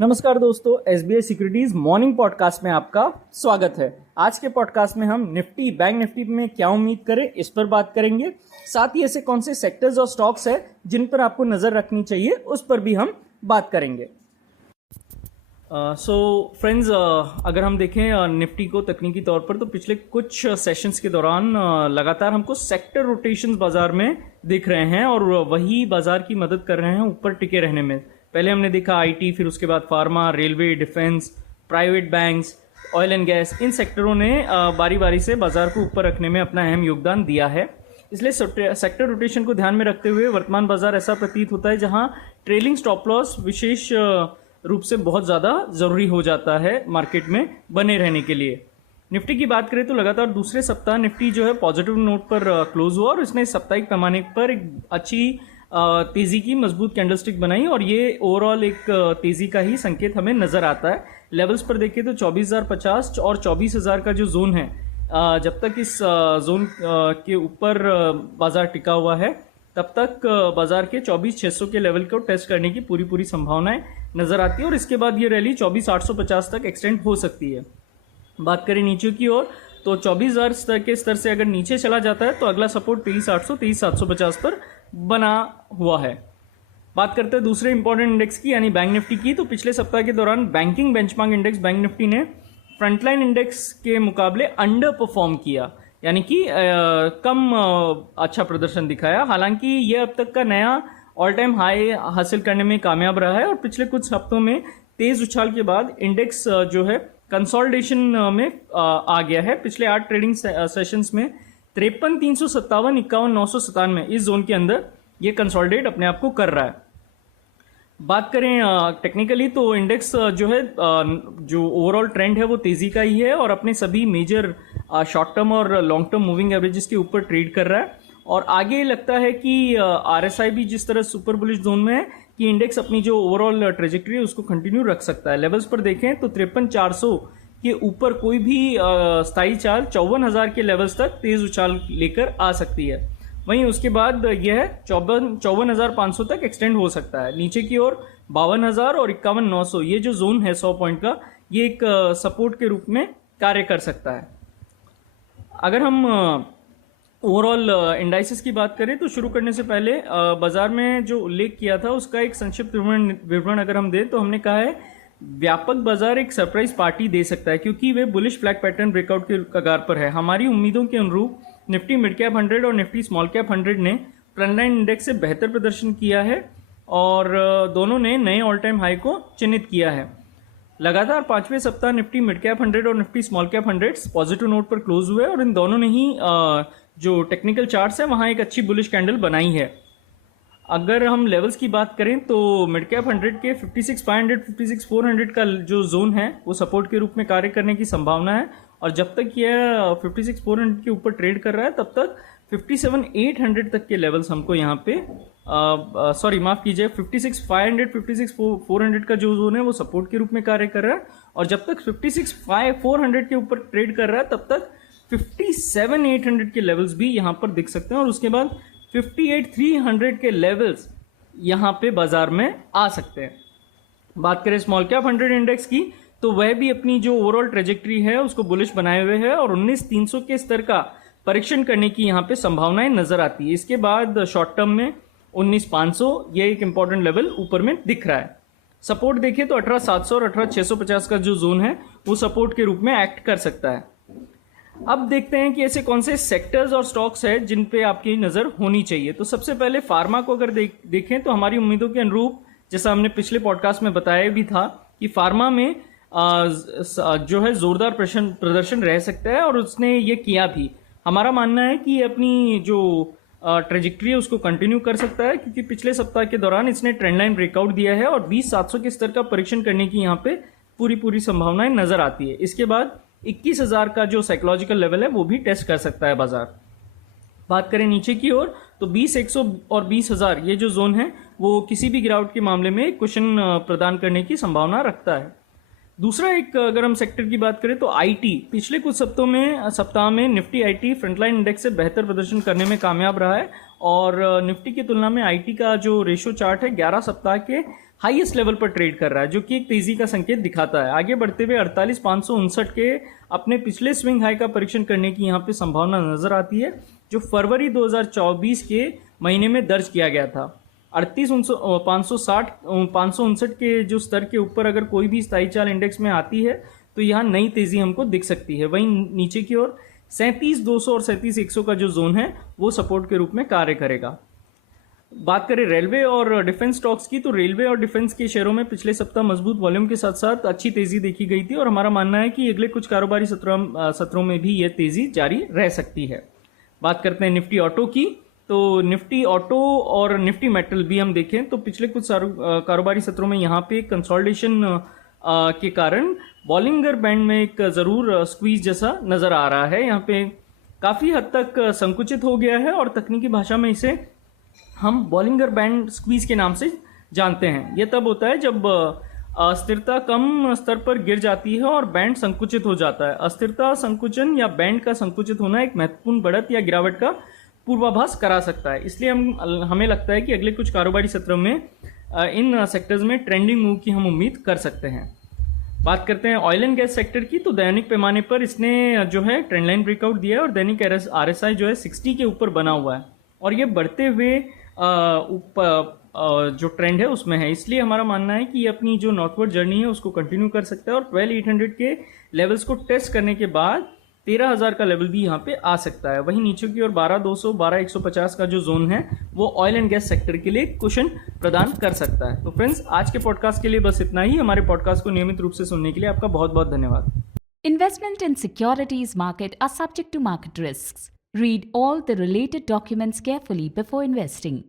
नमस्कार दोस्तों, SBI securities morning podcast में आपका स्वागत है। आज के पॉडकास्ट में हम निफ्टी बैंक निफ्टी में क्या उम्मीद करें इस पर बात करेंगे। साथ ही ऐसे कौन से सेक्टर्स और स्टॉक्स हैं जिन पर आपको नजर रखनी चाहिए उस पर भी हम बात करेंगे। सो फ्रेंड्स, अगर हम देखें निफ्टी को तकनीकी तौर पर तो पिछले कुछ सेशंस के दौरान लगातार हमको सेक्टर रोटेशंस बाजार में दिख रहे हैं और वही बाजार की मदद कर रहे हैं ऊपर टिके रहने में। पहले हमने देखा आईटी, फिर उसके बाद pharma, railway, defence, private banks, oil and gas, इन सेक्टरों ने बारी बारी से बाजार को ऊपर रखने में अपना अहम योगदान दिया है। इसलिए सेक्टर रोटेशन को ध्यान में रखते हुए वर्तमान बाजार ऐसा प्रतीत होता है जहां ट्रेलिंग स्टॉप लॉस विशेष रूप से बहुत ज़्यादा ज़रूरी हो जाता है मार्केट में बने रहने के लिए। निफ्टी की बात करें तो लगातार दूसरे सप्ताह निफ्टी जो है पॉजिटिव नोट पर क्लोज हुआ और इसने साप्ताहिक पैमाने पर एक अच्छी तेजी की मजबूत कैंडलस्टिक बनाई और ये ओवरऑल एक तेजी का ही संकेत हमें नजर आता है। लेवल्स पर देखें तो 24,050 और 24,000 का जो जोन है, जब तक इस जोन के ऊपर बाजार टिका हुआ है तब तक बाजार के 24,600 के लेवल को टेस्ट करने की पूरी संभावनाएं नजर आती है और इसके बाद ये रैली 24,850 तक एक्सटेंड हो सकती है। बात करें नीचे की ओर तो 24,000 के स्तर से अगर नीचे चला जाता है तो अगला सपोर्ट 23,800 23,750 पर बना हुआ है। बात करते हैं दूसरे इंपॉर्टेंट इंडेक्स की यानी बैंक निफ्टी की, तो पिछले सप्ताह के दौरान banking benchmark index bank Nifty ने फ्रंटलाइन इंडेक्स के मुकाबले अंडर परफॉर्म किया, यानी कि कम अच्छा प्रदर्शन दिखाया। हालांकि यह अब तक का नया ऑल टाइम हाई हासिल करने में कामयाब रहा है और पिछले कुछ हफ्तों में तेज उछाल के बाद इंडेक्स जो है कंसोलिडेशन में आ गया है। पिछले 8 ट्रेडिंग सेशंस में 53, 357, 51, 997 इस जोन के अंदर ये कंसोलिडेट अपने आप को कर रहा है। बात करें टेक्निकली तो इंडेक्स जो है जो ओवरऑल ट्रेंड है वो तेजी का ही है और अपने सभी मेजर शॉर्ट टर्म और लॉन्ग टर्म मूविंग एवरेजेस के ऊपर ट्रेड कर रहा है और आगे लगता है कि आरएसआई भी जिस तरह सुपर बुलिश जोन में है कि इंडेक्स अपनी जो ओवरऑल ट्रेजेक्टरी है उसको कंटिन्यू रख सकता है। लेवल्स पर देखें तो 53,400 के ऊपर कोई भी स्थायी चाल 54,000 के लेवल्स तक तेज उछाल लेकर आ सकती है। वहीं उसके बाद यह 54,500 तक एक्सटेंड हो सकता है। नीचे की ओर 52,000 और 51,900 ये जो जोन है 100 पॉइंट का, ये एक सपोर्ट के रूप में कार्य कर सकता है। अगर हम ओवरऑल इंडाइसेस की बात करें तो शुरू करने से पहले बाजार में जो उल्लेख किया था उसका एक संक्षिप्त विवरण अगर हम दें तो हमने कहा है व्यापक बाजार एक सरप्राइज पार्टी दे सकता है क्योंकि वे बुलिश फ्लैग पैटर्न ब्रेकआउट के कगार पर है। हमारी उम्मीदों के अनुरूप निफ्टी मिड कैप 100 और निफ्टी स्मॉल कैप 100 ने फ्रंटलाइन इंडेक्स से बेहतर प्रदर्शन किया है और दोनों ने नए ऑल टाइम हाई को चिन्हित किया है। लगातार 5वें सप्ताह निफ्टी मिड कैप 100 और Nifty small cap 100 positive note पर क्लोज हुए और इन दोनों ने ही जो टेक्निकल चार्ट्स है वहां एक अच्छी बुलिश कैंडल बनाई है। अगर हम लेवल्स की बात करें तो मिड कैप 100 के 56,500 56,400 का जो जोन है वो सपोर्ट के रूप में कार्य करने की संभावना है और जब तक यह 56,400 के ऊपर ट्रेड कर रहा है तब तक 57,800 तक के लेवल्स हमको यहाँ पे माफ कीजिए 56,500 56,400 का जो जोन है वो सपोर्ट के रूप में कार्य कर रहा है और जब तक 56,400 के ऊपर ट्रेड कर रहा है तब तक 57,800 के लेवल्स भी यहाँ पर दिख सकते हैं और उसके बाद 58,300 के लेवल्स यहाँ पे बाजार में आ सकते हैं। बात करें स्मॉल कैप 100 इंडेक्स की तो वह भी अपनी जो ओवरऑल ट्रेजेक्टरी है उसको बुलिश बनाए हुए है और 19,300 के स्तर का परीक्षण करने की यहाँ पे संभावनाएं नजर आती है। इसके बाद शॉर्ट टर्म में 19,500 ये एक इंपॉर्टेंट लेवल ऊपर में दिख रहा है। सपोर्ट देखें तो 18,700 और 18,650 का जो जोन है वो सपोर्ट के रूप में एक्ट कर सकता है। अब देखते हैं कि ऐसे कौन से सेक्टर्स और स्टॉक्स हैं जिन पे आपकी नजर होनी चाहिए। तो सबसे पहले फार्मा को अगर देखें तो हमारी उम्मीदों के अनुरूप, जैसा हमने पिछले पॉडकास्ट में बताया भी था कि फार्मा में जो है जोरदार प्रदर्शन रह सकता है और उसने ये किया भी। हमारा मानना है कि अपनी जो ट्रेजेक्टरी है उसको कंटिन्यू कर सकता है क्योंकि पिछले सप्ताह के दौरान इसने ट्रेंड लाइन ब्रेकआउट दिया है और 20,700 के स्तर का परीक्षण करने की यहाँ पे पूरी संभावनाएं नजर आती है। इसके बाद 21,000 का जो साइकोलॉजिकल लेवल है वो भी टेस्ट कर सकता है बाजार। बात करें नीचे की ओर तो 20,100 और 20,000 ये जो जोन है वो किसी भी गिरावट के मामले में क्वेश्चन प्रदान करने की संभावना रखता है। दूसरा एक अगर हम सेक्टर की बात करें तो आईटी पिछले कुछ सप्ताह में निफ्टी आईटी फ्रंटलाइन इंडेक्स से बेहतर प्रदर्शन करने में कामयाब रहा है और निफ्टी की तुलना में आईटी का जो रेशियो चार्ट है 11 सप्ताह के हाईएस्ट लेवल पर ट्रेड कर रहा है, जो कि एक तेजी का संकेत दिखाता है। आगे बढ़ते हुए 48,559 के अपने पिछले स्विंग हाई का परीक्षण करने की यहाँ पे संभावना नजर आती है, जो फरवरी 2024 के महीने में दर्ज किया गया था। 559 के जो स्तर के ऊपर अगर कोई भी स्थायी चाल इंडेक्स में आती है तो यहाँ नई तेजी हमको दिख सकती है। वहीं नीचे की ओर 37,200 और 37,100 का जो जोन है वो सपोर्ट के रूप में कार्य करेगा। बात करें रेलवे और डिफेंस स्टॉक्स की, तो रेलवे और डिफेंस के शेयरों में पिछले सप्ताह मजबूत वॉल्यूम के साथ साथ अच्छी तेजी देखी गई थी और हमारा मानना है कि अगले कुछ कारोबारी सत्रों में भी यह तेजी जारी रह सकती है। बात करते हैं निफ्टी ऑटो की, तो निफ्टी ऑटो और निफ्टी मेटल भी हम देखें तो पिछले कुछ कारोबारी सत्रों में यहाँ पे कंसोलिडेशन के कारण बॉलिंगर बैंड में एक जरूर स्क्वीज जैसा नजर आ रहा है। यहाँ पे काफी हद तक संकुचित हो गया है और तकनीकी भाषा में इसे हम बॉलिंगर बैंड स्क्वीज के नाम से जानते हैं। यह तब होता है जब अस्थिरता कम स्तर पर गिर जाती है और बैंड संकुचित हो जाता है। अस्थिरता, संकुचन या बैंड का संकुचित होना एक महत्वपूर्ण बढ़त या गिरावट का पूर्वाभास करा सकता है। इसलिए हमें लगता है कि अगले कुछ कारोबारी सत्रों में इन सेक्टर्स में ट्रेंडिंग मूव की हम उम्मीद कर सकते हैं। बात करते हैं ऑयल एंड गैस सेक्टर की, तो दैनिक पैमाने पर इसने जो है ट्रेंड लाइन ब्रेकआउट दिया है और दैनिक RSI जो है 60 के ऊपर बना हुआ है और ये बढ़ते हुए जो ट्रेंड है उसमें है। इसलिए हमारा मानना है कि ये अपनी जो नॉर्थवर्ड जर्नी है उसको कंटिन्यू कर सकता है और 12,800 के लेवल्स को टेस्ट करने के बाद 13,000 का लेवल भी यहाँ पे आ सकता है। वहीं नीचे की ओर 12,200, 12,150 का जो जोन है वो ऑयल एंड गैस सेक्टर के लिए कुशन प्रदान कर सकता है। तो फ्रेंड्स, आज के पॉडकास्ट के लिए बस इतना ही। हमारे पॉडकास्ट को नियमित रूप से सुनने के लिए आपका बहुत बहुत धन्यवाद। Investment in securities market are subject to market risks. Read all the related documents carefully before investing.